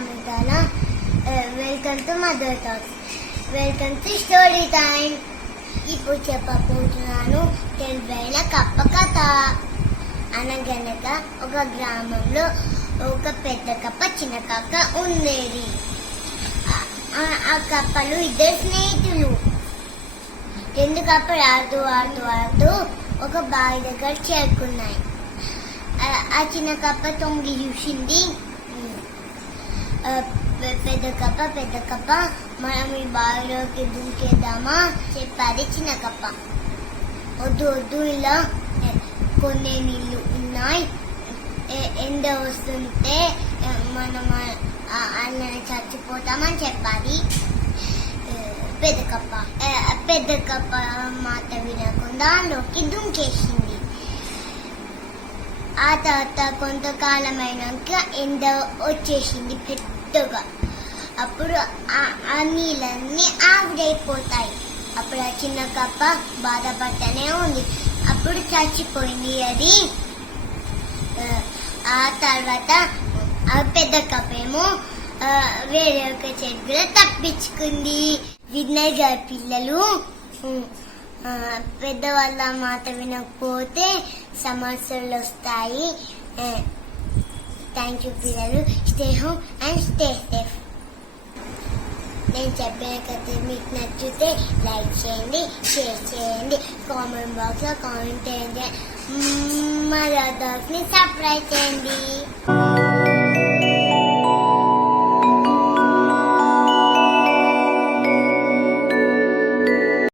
అమృతానా welcome to mother talks welcome to story time ఇప్పుడు చెప్పబోతున్నాను తెలివైన కప్ప కథ. అనగనక ఒక గ్రామంలో ఒక పెద్ద కప్ప చిన్న కక్క ఉండేది. ఆ కప్పలు ఇద్దరు స్నేహితులు. రెండు కప్పలు ఆడుతూ ఆడుతూ ఆడుతూ ఒక బావి దగ్గర చేరుకున్నాయి. ఆ చిన్న కప్ప తొంగి చూసింది. పెద్ద కప్ప పెద్ద కప్ప. మనం ఈ బావిలోకి దూకేద్దామా? చెప్పాది చిన్న కప్ప. వద్దు వద్దు ఇలా. కొన్ని నీళ్ళు ఉన్నాయి. ఎండ వస్తుంటే మనం ఆ- చచ్చిపోతామని చెప్పాలి పెద్ద కప్ప. పెద్ద కప్ప మాట వినకుండా లోకి దుంకేసింది. ఆ తర్వాత కొంతకాలం అయినాక ఎండ వచ్చేసింది పెద్దగా. అప్పుడు ఆ- నీళ్ళన్నీ ఆవిరైపోతాయి. అప్పుడు ఆ చిన్న కప్ప బాధపడతానే ఉంది. అప్పుడు చచ్చిపోయింది అది. ఆ, తర్వాత ఆ పెద్ద కప్ప ఏమో వేరే ఒక చెట్టులో తప్పించుకుంది. విన్నర్ గారి పిల్లలు. పెద్దవాళ్ళ మాట వినకపోతే సమస్యలు వస్తాయి. థ్యాంక్ యూ పిల్లలు. Stay home and stay safe నేను చెప్పిన కథ మీకు నచ్చితే లైక్ చేయండి షేర్ చేయండి కామెంట్ బాక్స్లో కామెంట్ చేయండి. మా ని సబ్స్క్రైబ్ చేయండి.